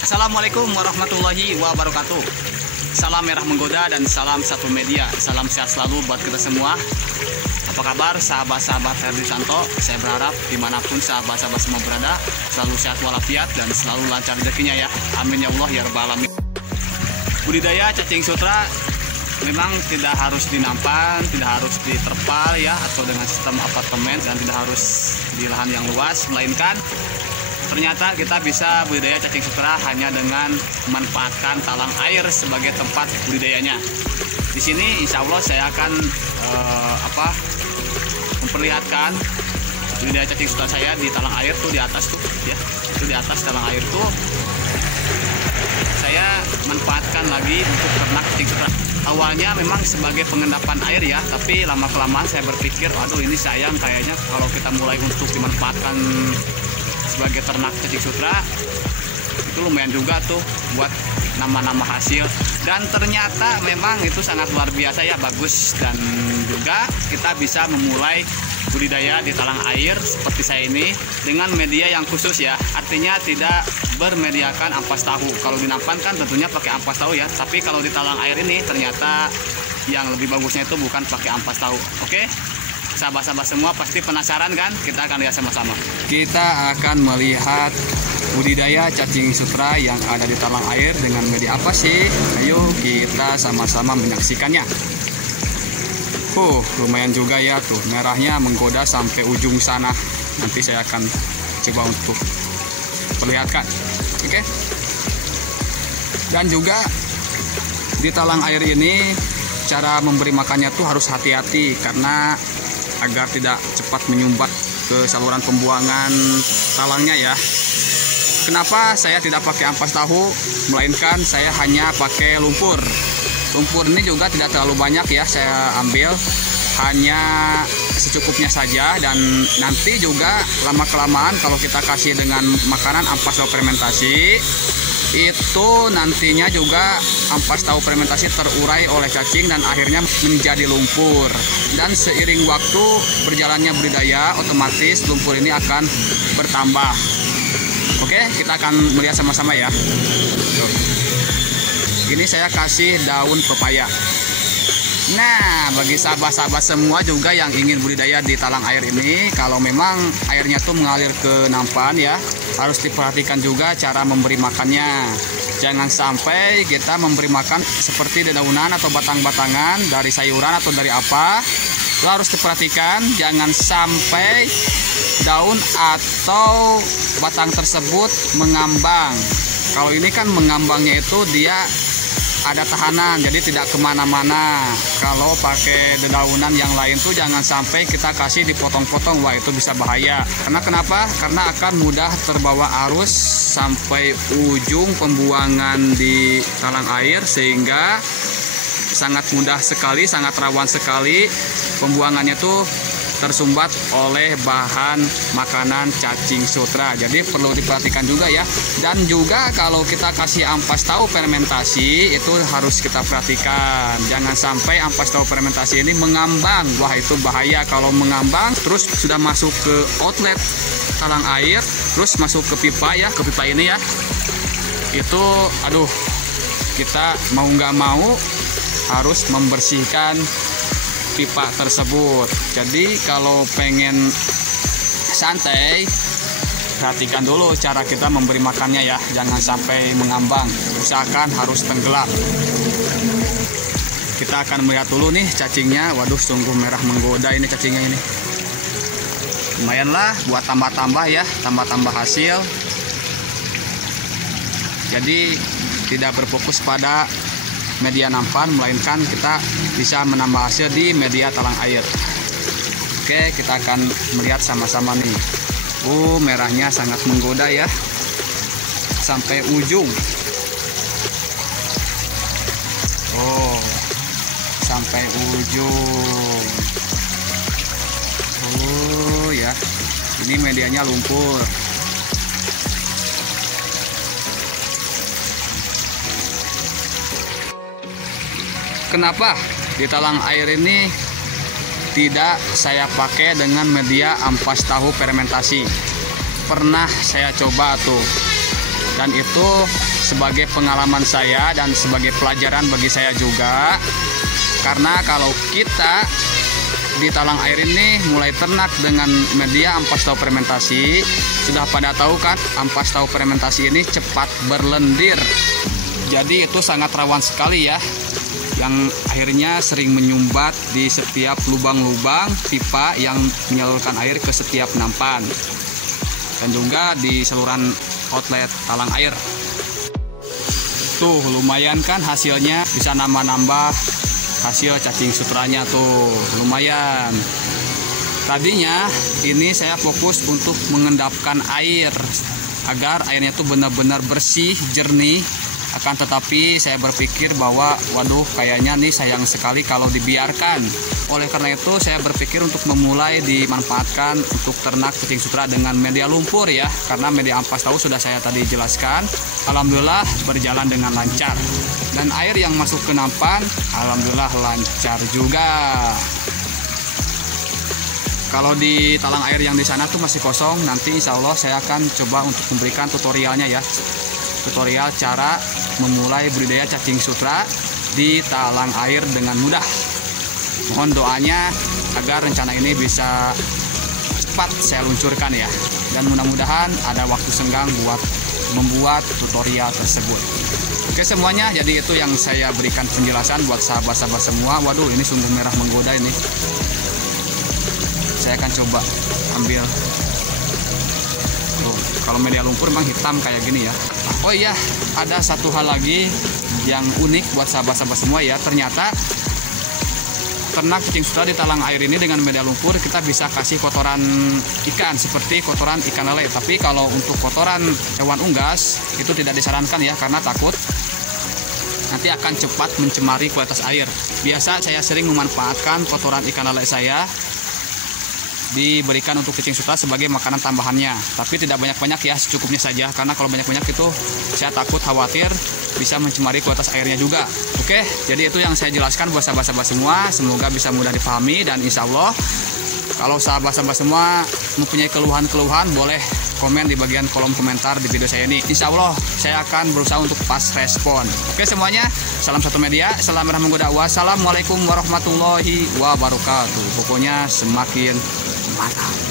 Assalamualaikum warahmatullahi wabarakatuh. Salam merah menggoda dan salam satu media. Salam sehat selalu buat kita semua. Apa kabar sahabat-sahabat Herdi Santo? Saya berharap dimanapun sahabat-sahabat semua berada selalu sehat walafiat dan selalu lancar rezekinya ya. Amin ya Allah ya rabbal alamin. Budidaya cacing sutra memang tidak harus di nampan, tidak harus di terpal ya, atau dengan sistem apartemen, dan tidak harus di lahan yang luas, melainkan ternyata kita bisa budidaya cacing sutra hanya dengan memanfaatkan talang air sebagai tempat budidayanya. Di sini insya Allah saya akan memperlihatkan budidaya cacing sutra saya di talang air tuh, di atas tuh ya, itu di atas talang air tuh saya manfaatkan lagi untuk ternak cacing sutra. Awalnya memang sebagai pengendapan air ya, tapi lama-kelamaan saya berpikir, aduh ini sayang kayaknya kalau kita mulai untuk dimanfaatkan sebagai ternak cacing sutra, itu lumayan juga tuh buat nama-nama hasil. Dan ternyata memang itu sangat luar biasa ya, bagus. Dan juga kita bisa memulai budidaya di talang air seperti saya ini dengan media yang khusus ya, artinya tidak bermediakan ampas tahu. Kalau di nampan kan tentunya pakai ampas tahu ya, tapi kalau di talang air ini ternyata yang lebih bagusnya itu bukan pakai ampas tahu. Oke, sahabat-sahabat semua pasti penasaran kan? Kita akan lihat sama-sama. Kita akan melihat budidaya cacing sutra yang ada di talang air dengan media apa sih? Ayo kita sama-sama menyaksikannya. Lumayan juga ya tuh, merahnya menggoda sampai ujung sana. Nanti saya akan coba untuk perlihatkan. Oke. Dan juga di talang air ini cara memberi makannya tuh harus hati-hati, karena agar tidak cepat menyumbat ke saluran pembuangan talangnya ya. Kenapa saya tidak pakai ampas tahu, melainkan saya hanya pakai lumpur. Lumpur ini juga tidak terlalu banyak ya, saya ambil hanya secukupnya saja. Dan nanti juga lama-kelamaan kalau kita kasih dengan makanan ampas tahu fermentasi, itu nantinya juga ampas tahu fermentasi terurai oleh cacing dan akhirnya menjadi lumpur. Dan seiring waktu berjalannya budidaya, otomatis lumpur ini akan bertambah. Oke, kita akan melihat sama-sama ya. Tuh. Ini saya kasih daun pepaya. Nah, bagi sahabat-sahabat semua juga yang ingin budidaya di talang air ini, kalau memang airnya tuh mengalir ke nampan ya, harus diperhatikan juga cara memberi makannya. Jangan sampai kita memberi makan seperti dedaunan atau batang-batangan dari sayuran atau dari apa. Itu harus diperhatikan, jangan sampai daun atau batang tersebut mengambang. Kalau ini kan mengambangnya itu dia ada tahanan, jadi tidak kemana-mana. Kalau pakai dedaunan yang lain tuh jangan sampai kita kasih dipotong-potong, wah itu bisa bahaya. Karena kenapa? Karena akan mudah terbawa arus sampai ujung pembuangan di talang air, sehingga sangat mudah sekali, sangat rawan sekali pembuangannya tuh tersumbat oleh bahan makanan cacing sutra. Jadi perlu diperhatikan juga ya. Dan juga kalau kita kasih ampas tahu fermentasi itu harus kita perhatikan. Jangan sampai ampas tahu fermentasi ini mengambang. Wah itu bahaya kalau mengambang terus sudah masuk ke outlet talang air, terus masuk ke pipa ya, ke pipa ini ya. Itu aduh, kita mau nggak mau harus membersihkan pipa tersebut. Jadi kalau pengen santai, perhatikan dulu cara kita memberi makannya ya, jangan sampai mengambang, usahakan harus tenggelam. Kita akan melihat dulu nih cacingnya. Waduh, sungguh merah menggoda ini cacingnya ini. Lumayan lah buat tambah-tambah ya, tambah-tambah hasil. Jadi tidak berfokus pada media nampan, melainkan kita bisa menambah hasil di media talang air. Oke, kita akan melihat sama-sama nih. Merahnya sangat menggoda ya, sampai ujung. Sampai ujung. Ya, ini medianya lumpur. Kenapa di talang air ini tidak saya pakai dengan media ampas tahu fermentasi? Pernah saya coba tuh, Dan itu sebagai pengalaman saya dan sebagai pelajaran bagi saya juga. Karena kalau kita di talang air ini mulai ternak dengan media ampas tahu fermentasi, sudah pada tahu kan, ampas tahu fermentasi ini cepat berlendir. Jadi itu sangat rawan sekali ya, yang akhirnya sering menyumbat di setiap lubang-lubang pipa yang menyalurkan air ke setiap nampan, dan juga di saluran outlet talang air. Tuh lumayan kan hasilnya, bisa nambah-nambah hasil cacing sutranya tuh, lumayan. Tadinya ini saya fokus untuk mengendapkan air agar airnya tuh benar-benar bersih, jernih. Akan tetapi saya berpikir bahwa waduh, kayaknya nih sayang sekali kalau dibiarkan. Oleh karena itu saya berpikir untuk memulai dimanfaatkan untuk ternak cacing sutra dengan media lumpur ya. Karena media ampas tahu sudah saya tadi jelaskan, alhamdulillah berjalan dengan lancar. Dan air yang masuk ke nampan alhamdulillah lancar juga. Kalau di talang air yang di sana tuh masih kosong, nanti insya Allah saya akan coba untuk memberikan tutorialnya ya. Tutorial cara memulai budidaya cacing sutra di talang air dengan mudah. Mohon doanya agar rencana ini bisa cepat saya luncurkan ya. Dan mudah-mudahan ada waktu senggang buat membuat tutorial tersebut. Oke semuanya, jadi itu yang saya berikan penjelasan buat sahabat-sahabat semua. Waduh, ini sungguh merah menggoda ini. Saya akan coba ambil. Kalau media lumpur memang hitam kayak gini ya. Oh iya, ada satu hal lagi yang unik buat sahabat-sahabat semua ya. Ternyata ternak cacing sutra di talang air ini dengan media lumpur kita bisa kasih kotoran ikan seperti kotoran ikan lele. Tapi kalau untuk kotoran hewan unggas itu tidak disarankan ya, karena takut nanti akan cepat mencemari kualitas air. Biasa saya sering memanfaatkan kotoran ikan lele saya diberikan untuk cacing sutra sebagai makanan tambahannya, tapi tidak banyak-banyak ya, secukupnya saja, karena kalau banyak-banyak itu saya takut khawatir bisa mencemari kualitas airnya juga. Oke, jadi itu yang saya jelaskan buat sahabat-sahabat semua, semoga bisa mudah dipahami. Dan insya Allah kalau sahabat-sahabat semua mempunyai keluhan-keluhan boleh komen di bagian kolom komentar di video saya ini. Insya Allah saya akan berusaha untuk pas respon. Oke semuanya, salam satu media, salam merah menggoda. Wassalamualaikum warahmatullahi wabarakatuh. Pokoknya semakin mantap.